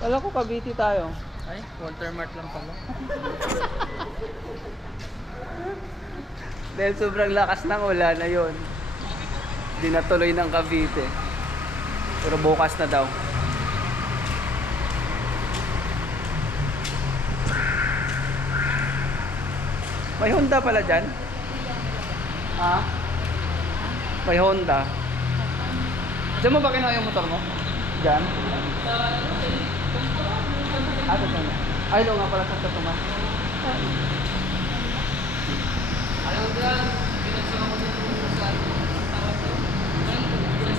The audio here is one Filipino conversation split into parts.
Kala ko Cavite tayo. Ay, Walter Mart lang pala. Dahil sobrang lakas ng ulan na yun. Hindi natuloy ng Cavite. Pero bukas na daw. May Honda pala dyan? Ha? May Honda. Diyan mo ba kinuha yung motor mo? Diyan? Ito na. Ay, doon nga pala sa Tomas. Alam mo dyan, pinagsama ko dito sa tawag ko.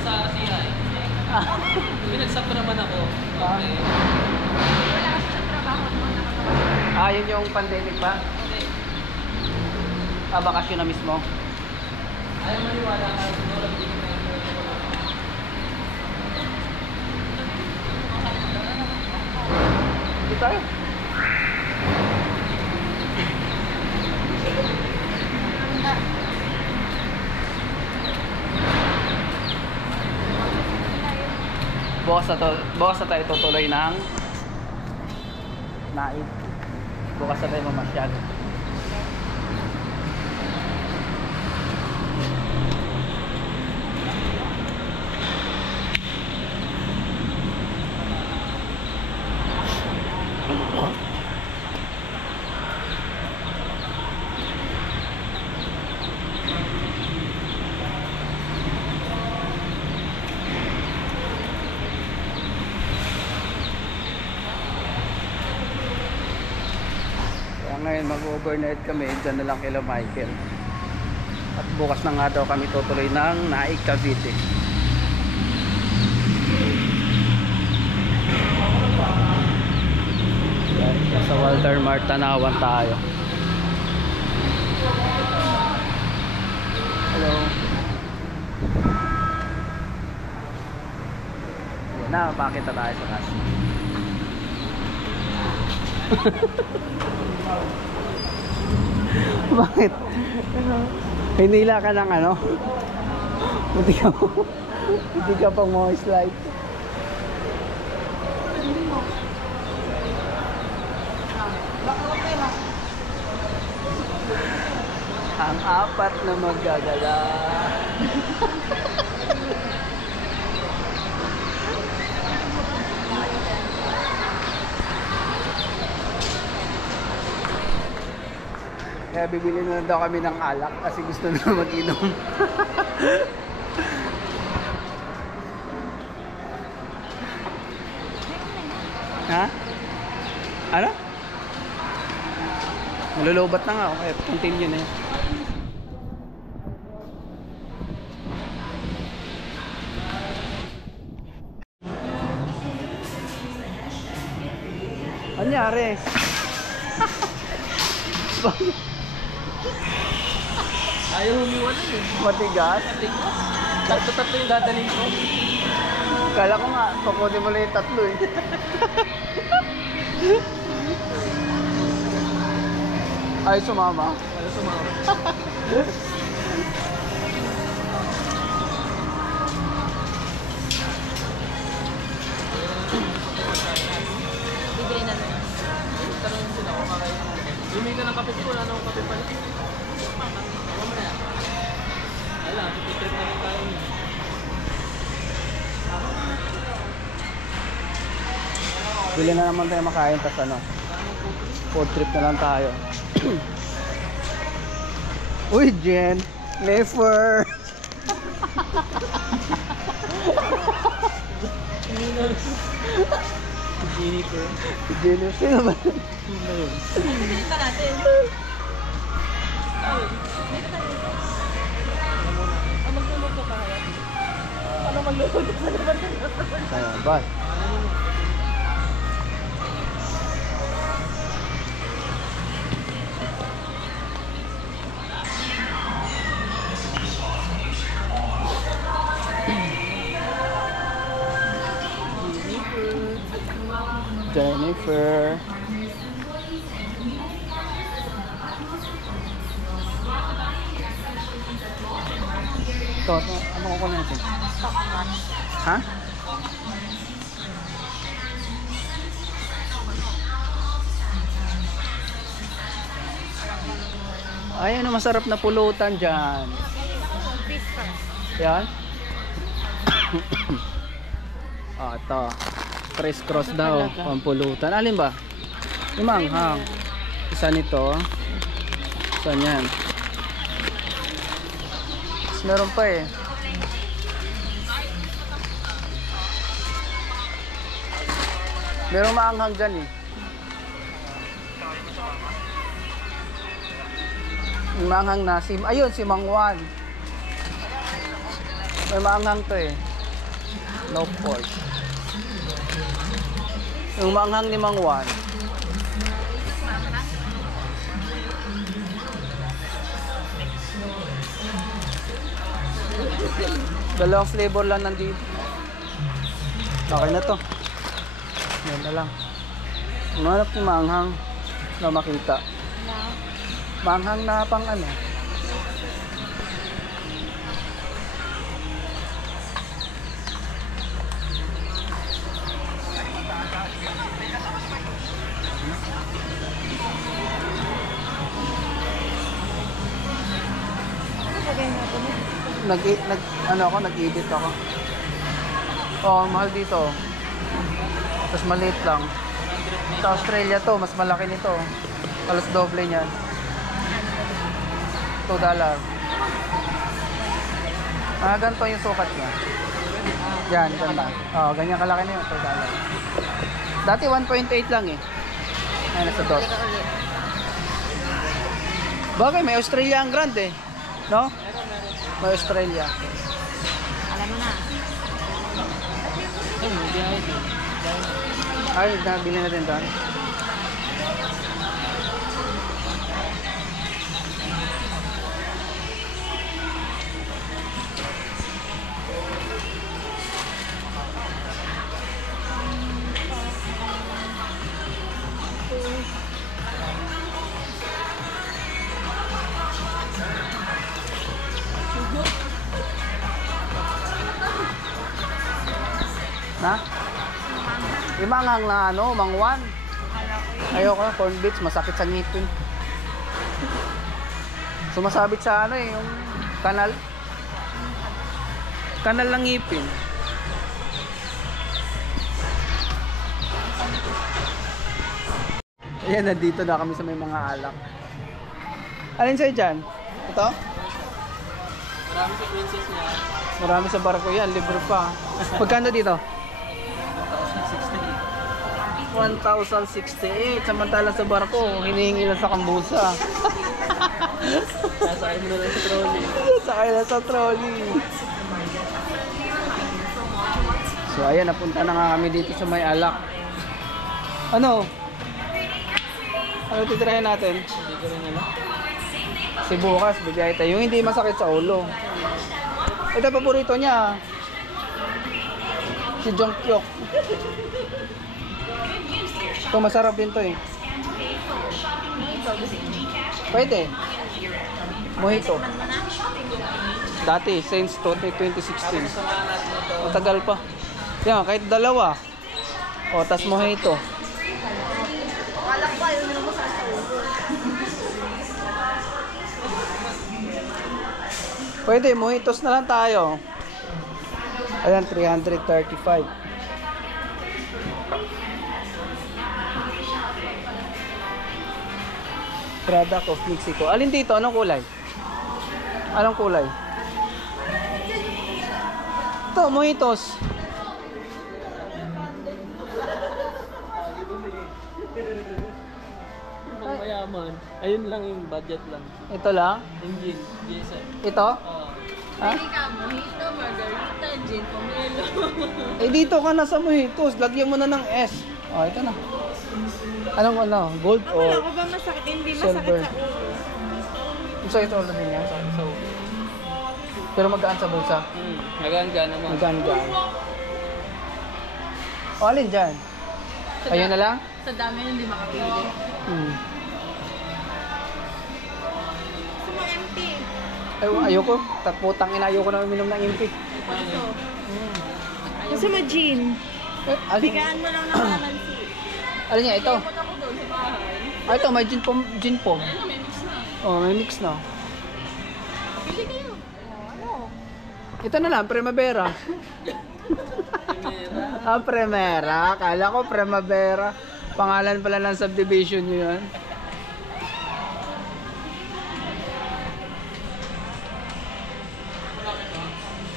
Sa CI. Pinagsama naman ako. Okay. Wala kasi sa trabaho noon. Ah, yun yung pandemic ba? Okay. Ah, bakasyon na mismo? Ayaw maniwala ka. Siguro hindi ko na yung Hindi tayo. Bukas na tayo tutuloy ng Naik. Bukas na tayo mamasyal. Ngayon mag-overnight kami dyan na lang kila Michael, at bukas na nga daw kami tutuloy ng Naik, Cavite. Sa Walter Mart Tanawan tayo. Hello. Yan na, pakita tayo sa kasi. Bakit? Hinila ka ng ano? Hindi ka pang mga slide. Ang apat na magagala. Kaya bibili na daw kami ng alak kasi gusto na mag-inom. Ha? Ano? Malulubat na nga ako kaya continue na yun. Anyari? ayaw humiwala eh. Matigas? Matigas. Tatlo yung dadaling ko. Kala ko nga, kukunin mo lang yung tatlo eh. Ay, sumama. Ano sumama? Bigay na lang. Tanong sila kung kakain ng kape. Bumili ka ng kape ko, wala nang kape pala. Mamaya. Wala, tipitrip na rin tayo. Bili na naman tayo makain, tas ano, food trip na lang tayo. Uy, Jen! Nefer! Jennifer. Jennifer, sino ba? Sino yun? Bigay pa natin. Magluluto ka kaya? Paano magluluto sa naman? Ayan, bye. Jennifer. Ito, ano ko natin? Ha? Ay, ano masarap na pulutan dyan. Yan. Ito. Criss-cross daw. Pampulutan. Alin ba? Yung manghang. Isa nito. Isa niyan. Tapos meron pa eh. Merong maanghang dyan eh. Yung maanghang na ayun, si Mang Juan. May maanghang to eh. No pork. Yung maanghang ni Mang Juan. Dalawang flavor lang nandito. Okay na to. Yan na lang. Umanap yung maanghang na makita. Maanghang na pang ano. Nag-edit ako. Oh, mahal dito. Tapos maliit lang. Sa Australia to, mas malaki nito. Halos doble niyan. $2. Ganito yung sukat niya. Yan, ganda. Oh, ganyan kalaki na yun, $2. Dati 1.8 lang eh. Ay, nasa dos. Bagay, may Australia ang grand eh. No? May Australia. Alam mo na. Ay, nabili na din doon. Na? Yung manghang na ano, Mang Juan. Ayoko na, corn beef, masakit sa ngipin. Sumasabit sa ano eh, yung kanal. Kanal ng ngipin. Ayan, nandito na kami sa may mga alak. Alin sa'yo dyan? Ito? Marami sa princess niya. Marami sa barko yan, libre pa. Pagkano dito? 1,068. Samantalang sa barko, hinihingi lang sa kambusa. Sasakay mo na lang sa trolley. Sakay lang sa trolley. So ayan, napunta na nga kami dito sa may alak. Ano? Ano titirahin natin? Hindi ko rin alam. Si bukas, bigay tayo. Yung hindi masakit sa ulo. Ito paborito niya. Si Jongkyok. Ito masarap din to eh. Pwede. Mojito. Dati, since 2016. Matagal pa. Yan, kahit dalawa. O, tas mojito. Kalak pa, yun yung masakit sa ulo. Pwede, mojitos na lang tayo. Ayan, 335. Product of Mexico. Alin dito? Anong kulay? Anong kulay? Ito, mojitos. Pang mayaman. Ayun lang yung budget lang. Ito lang? Yung gin. GSM. Ito? Ha? Pili ka, mojito, margarita, gin, pomelo. Eh dito ka na sa mojitos. Lagyan mo na ng S. Oh, ito na. Anong ano? Gold Wala or ko ba masakit? Hindi silver? masakit sa ulo. Gusto ito ulo din yan? So, Pero magaan sa bulsa. nagangga naman. Magaan-gaan. O, alin dyan? Ayun na lang? Sa dami hindi makapili. Hmm. Gusto mo empty? Ay, ayoko. Takputang ina. Ayoko na uminom ng impi. Gusto. Gusto mo gin? Alin? Bigaan mo lang ng kalamansi. Alin niya? Ito? Punta ko doon sa bahay. Ah, ito. May gin pom. Gin pom. Ayun, may mix na. Oh, may mix na. Pili kayo. Ano? Ito na lang, Primavera. Primavera. Kala ko Primavera. Pangalan pala ng subdivision nyo yun.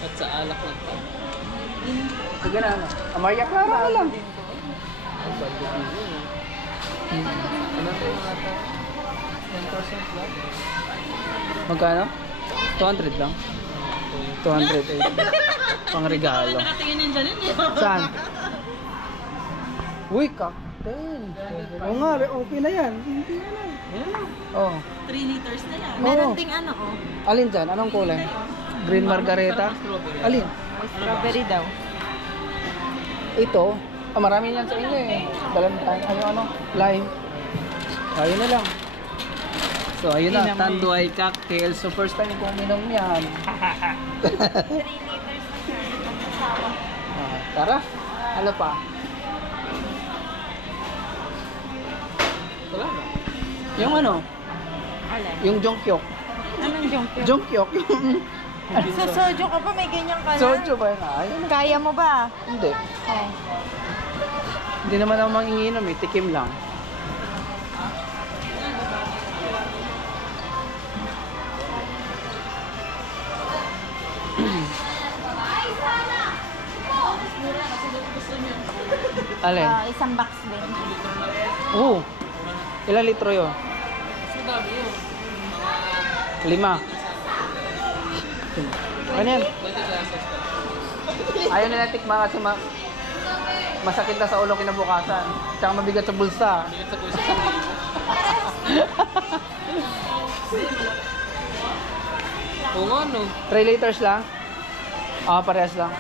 At sa alak lang pa. Sige na, ano? Amaria Clara na lang. Ano to yung ata? 10% lang? Magkano? 200 lang. 280. Pang regalo. Nakatingin yung dyan yun. Saan? Uy, cocktail. Oo nga, okay na yan. Hindi na lang. Oh. 3 liters na yan. Oo. Meron ding ano oh. Alin dyan? Anong kulay? Green margarita? Alin? Strawberry daw. Ito. Marami yan sa inyo eh. Valentine. Ano? Lime. Ayun na lang. So, ayun na. Tanduay cocktail. So, first time ko uminom yan. 3 liters na yan. Tara. Ano pa? Wala na. Yung ano? Alin? Yung jongkyok. Anong junk yun? Jongkyok. Sa soju ka pa, may ganyan ka na? Soju ba yun? Ayun. Kaya mo ba? Hindi. Oh. Hindi naman ako manginginom eh. Tikim lang. Alin? Isang box din. Oo. Ilang litro yun? Mas madami yun. 5. Ano yan? 20 glasses pa. Ayaw nila tikma kasi masakit na sa ulo kinabukasan. Tsaka mabigat sa bulsa. Bigat sa puso sa libo. Oo nga no. 3 liters lang? Parehas lang.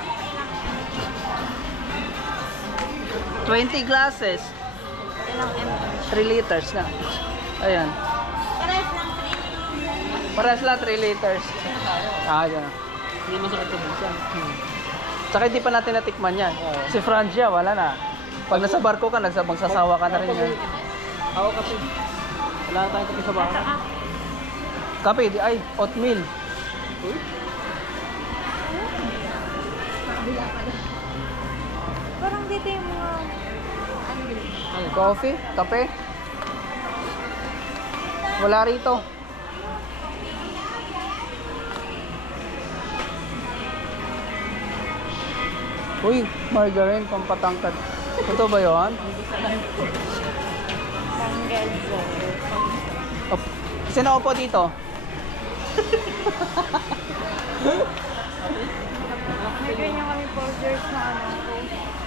20 glasses. Ilang ml? 3 liters na. Ayan. Parehas lang Parehas lang 3 liters. Yan. Hindi masakit sa bulsa. Tsaka hindi pa natin natikman yan. Si Francia, wala na. Pag nasa barko ka, magsasawa ka na rin yan. Ako kasi. Wala na tayong kape sa bahay. Kape, ay, oatmeal. Parang dito yung mga... Coffee, kape. Wala rito. Uy, margarine, pampatangkad. Ito ba yun? Tanggal Sino po dito? May ganyan kami folders na ano.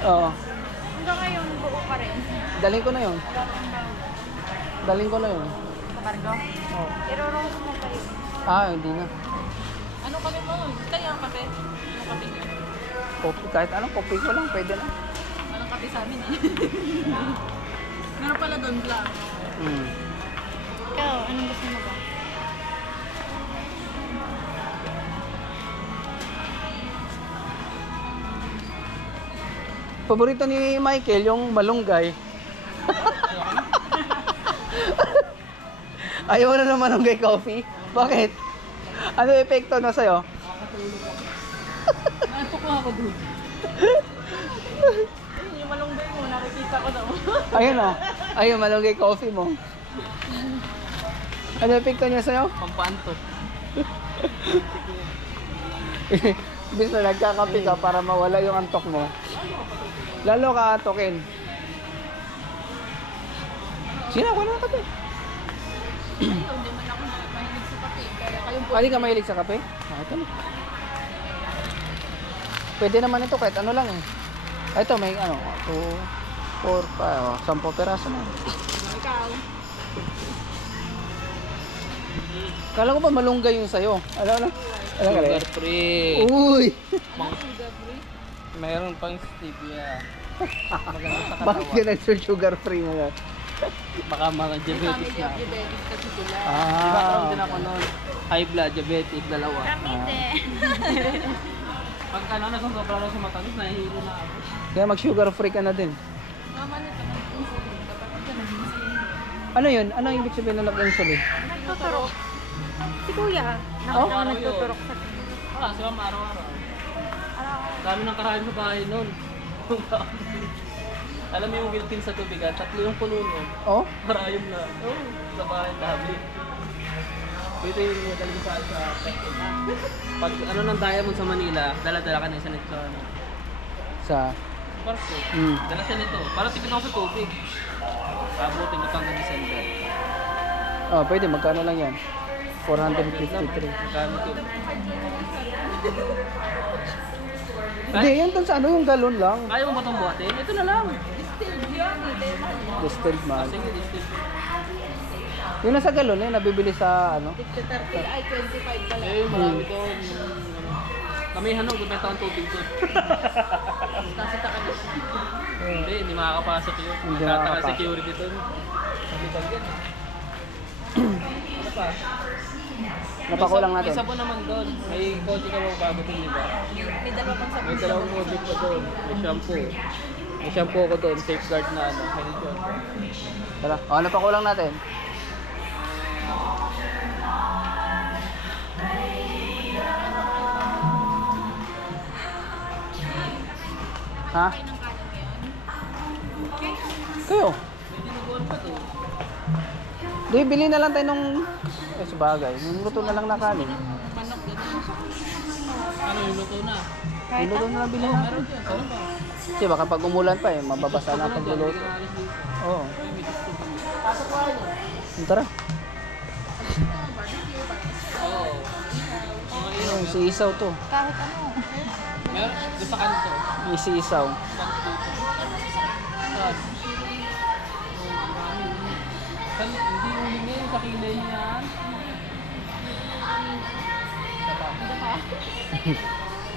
Oo. Hanggang ngayon, buo pa rin. Daling ko na yun. Daling ko na yun. Sa cargo? Oo. Iro-roast mo pa yun. Hindi na. Ano kami mo? Kaya ang kape? Anong kape niyo? Coffee, kahit anong coffee ko lang, pwede na. Anong kape sa amin eh? Meron pala doon black. Ikaw, anong gusto mo ba? Paborito ni Michael, yung malunggay. Ayaw na ng malunggay coffee? Bakit? Ano epekto na sa'yo? Antok ko ako doon. Yung malunggay mo, nakikita ko na. Ayun o. Ayun, malunggay coffee mo. Ano epekto niya sa'yo? Pampanto. Bis na nagkakape ka para mawala yung antok mo. Lalo ka antokin. Sino ako na kape? Hindi man ako mahilig sa kape. Kaya kayong Hindi ka mahilig sa kape? Ito na. Pwede naman ito kahit ano lang eh. Ito may ano, 2, 4, 5, 10 peraso na. ikaw. Kala ko pa malunggay yung sa'yo. Ano? Ano ka rin? Sugar free. Uy! Meron pang stevia. Maganda sa Bakit katawan. ka nag-sugar free ngayon? Baka mga diabetes na ako. Diabetic kasi sila. Diba karoon din ako noon? High blood, diabetic, dalawa. Kami din. Pagka nasusobra na sa matamis, nahihilo na ako. Kaya mag-sugar free ka na din. Mama nito, nag-insulin. Kapag ka nag-insulin. Ano yun? Ano ang ibig sabihin ng nag-insulin? Nagtuturo. Si Kuya, Oh? nakita ko nagtuturok sa Si mama araw-araw. Dami ng karami sa bahay nun. Alam mo yung wilkin sa tubigan, 3 yung puno nun. Oh? Marayom na. Sa bahay dami. Pwede yung talaga sa pag ano ng diamond sa Manila, dala-dala ka na isa nito sa ano. Sa... Parko. Dala siya nito. Para tipid ako sa tubig. Abutin ko hanggang December. Oh, pwede. Magkano lang yan? 453. Magkano to? Hindi, yan dun sa ano yung galon lang. Kaya mo ba itong buhatin? Ito na lang. Distilled man. Sige, distilled. Yung nasa galon eh, nabibili sa ano? 30 ay 25 pala. Marami doon. Kami gumenta ang tubig doon. Nasa takan. Hindi makakapasok yun. Hindi Tataka makakapasok. security doon. Sabi ka yan. Ano pa? Napakulang natin. May sabon naman doon. May konti ka bago doon, di ba? May dalawa pang sabon. May dalawang project pa doon. May shampoo. May shampoo ko doon. Safeguard na ano. Health yun. Tara. Oh, napakulang natin. Ha? Kayo? May dinuguan pa doon. Di, bili na lang tayo nung... Eh, sabagay. Yung luto na lang na kanin. Manok gano'n. Ano yung luto na? Yung luto na lang bili Oo, natin. meron dyan. Ano ba? Kasi baka pag umulan pa eh, mababasa na pag luluto. Oo. Tara. Oo. Mga ilaw. Yung si Isaw to. Kahit ano. Meron doon sa kanto. Yung si Isaw. Hindi huling yan sa kilay niyan.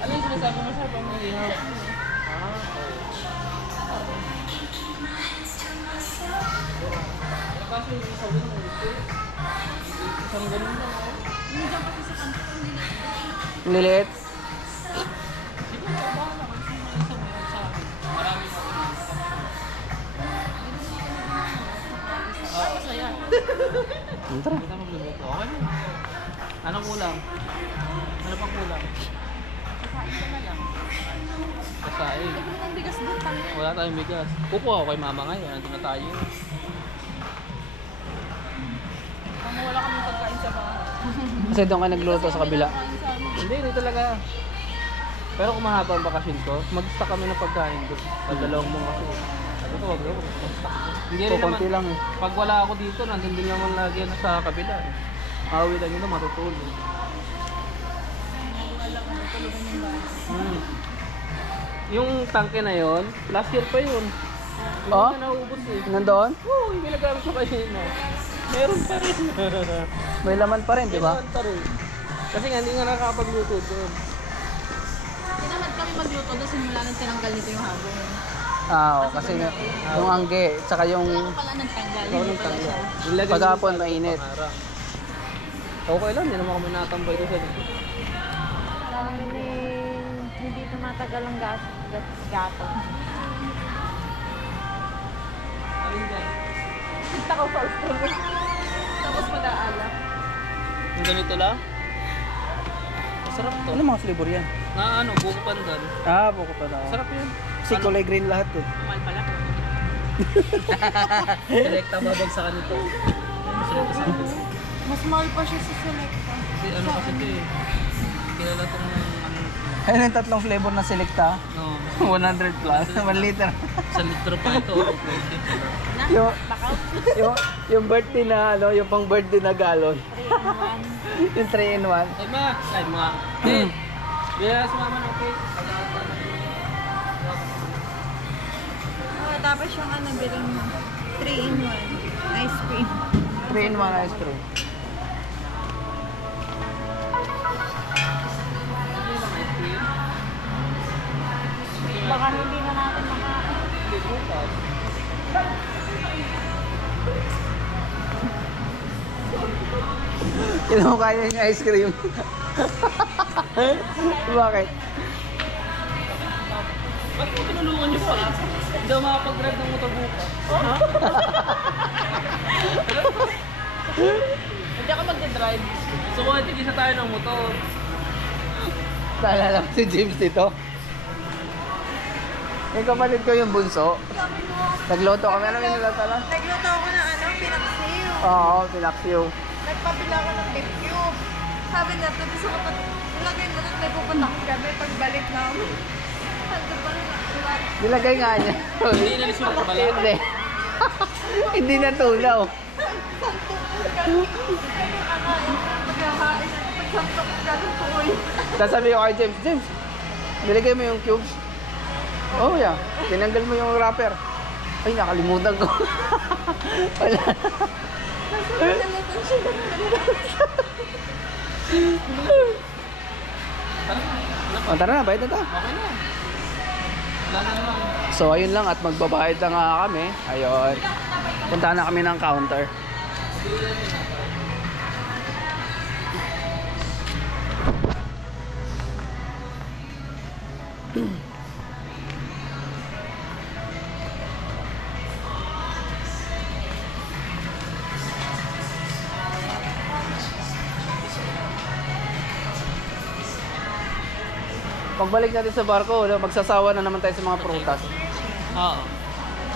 Ano yung sinasabi mo sa pang ihaw? Kaso yung isa din isang ganun lang. Liliit. Tara. Kita magluluto. Okay na. Anong kulang? Ano pang kulang? Kasain. Ang bigas doon kami. Wala tayong bigas. Kukuha ako kay mama ngayon. Nandun na tayo. Kung wala kami pagkain sa bahay. Kasi doon ka nagluluto sa kabila. Hindi talaga. Pero kung mahaba ang bakasyon ko, mag-stock kami ng pagkain doon. Sa dalawang mong kasi. Sabi ko, wag ako. Mag-stock ko. Hindi rin Kukunti naman. lang eh. Pag wala ako dito, nandun din naman lagi yan sa kabila. Awi lang yun, matutulog. Yung tangke na yon, last year pa yun. Hindi Oh? na naubos eh. Nandoon? Oo, yung ginagamit ko kayo na. Meron pa rin. May laman pa rin, di ba? Meron pa rin. Kasi nga hindi nga nakakapagluto doon. Tinamad kami magluto doon simula nang tinanggal nito yung habong. Ah, oo, kasi yung angge, tsaka yung Kaya pala nagtanggal. Ako Hindi nang pala tanggal. siya. Ilagay Paghapon, mo sa mainit. pangarang. Okay lang, hindi naman kami natambay doon sa dito. Namin hindi tumatagal ang gato. Alin dyan? Kita ko sa stream. Tapos mag-aalak. Yung ganito lang? Masarap to. ano mga flavor yan? Na ano, buko pandan. Ah, buko pa daw. Sarap yun. Kasi kulay green lahat eh. Mahal pala ko. Selecta babagsakan nito. Masarap sa akin. Mas mahal pa siya sa Selecta. Kasi ano kasi ito eh. Kilala tong ano. Ayun yung tatlong flavor na selecta. No, 100 plus. 1 liter. sa litro pa ito. yung, yung birthday na ano, yung pang birthday na galon. 3 in 1. Yung 3 in 1. Ay ma! Ay ma! Eh! Kaya sumama ng cake. Oh, tapos yung ano, bilang 3 in 1. Ice cream. 3 in 1 ice cream. Baka hindi na natin makain. Hindi bukas. Kailan mo kaya yung ice cream? Bakit? Ba't mo tinulungan niyo pa? Hindi ako makapag-drive ng motor bukas. Hindi ako mag-drive. Gusto Sumakit din sa tayo ng motor. Naalala ko si James dito. Yung kapatid ko yung bunso. Sabi ko, Nagloto kami. Ano yung nilata lang? nagluto ako ng ano, pinaksiw. Oo, pinaksiw. Nagpabila ako ng beef cube. Sabi niya, ito sa kapatid, ilagay mo doon, may pupunta kami pagbalik namin. Sabi pa rin, Nilagay nga niya. Hindi na nisulat ka pala. Hindi. Hindi natunaw. pagsantok ko gano'n po ulit. Sasabi ko kay James, James, nilagay mo yung cubes. Oh yeah, tinanggal mo yung wrapper. Ay, nakalimutan ko. Wala. O, tara na, bayad na ta. Okay na. Wala na naman. So ayun lang at magbabayad na nga kami. Ayun. Punta na kami ng counter. Pagbalik natin sa barko, magsasawa na naman tayo sa mga prutas. Oo.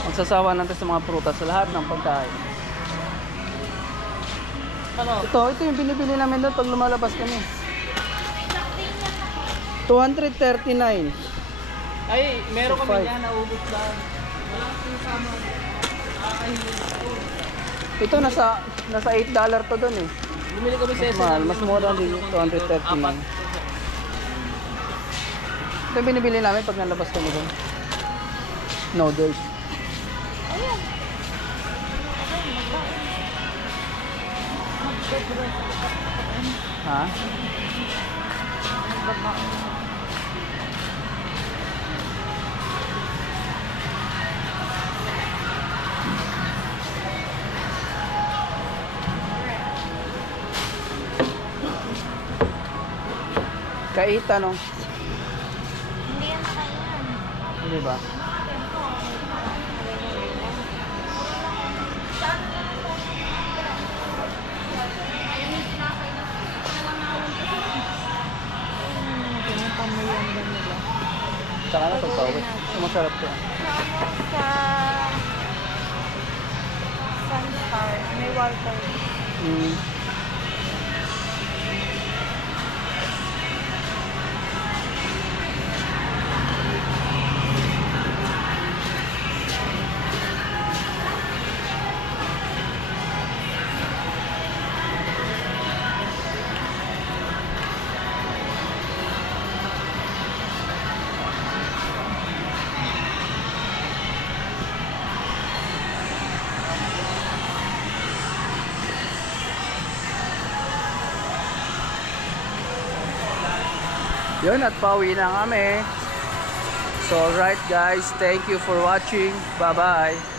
Magsasawa natin sa mga prutas, sa lahat ng pagkain. Ano? Ito yung binibili namin doon pag lumalabas kami. 239. Ay, meron kami 5. yan, naubos lang. Wala kasi sama. Ay, Ito nasa $8 to doon eh. bumili kami sa Mas mahal, mas mura din yung 239. Apat. Ito yung binibili namin pag nalabas kami doon. Noodles. Ha? Kaita no? Hindi yan nakayan. Di ba? Pinapamerienda nila. Saka na pagpawit. Masarap to. Sa Sunstar, may Walter. Mm. Yun, at pauwi na kami. So alright guys, thank you for watching. Bye bye.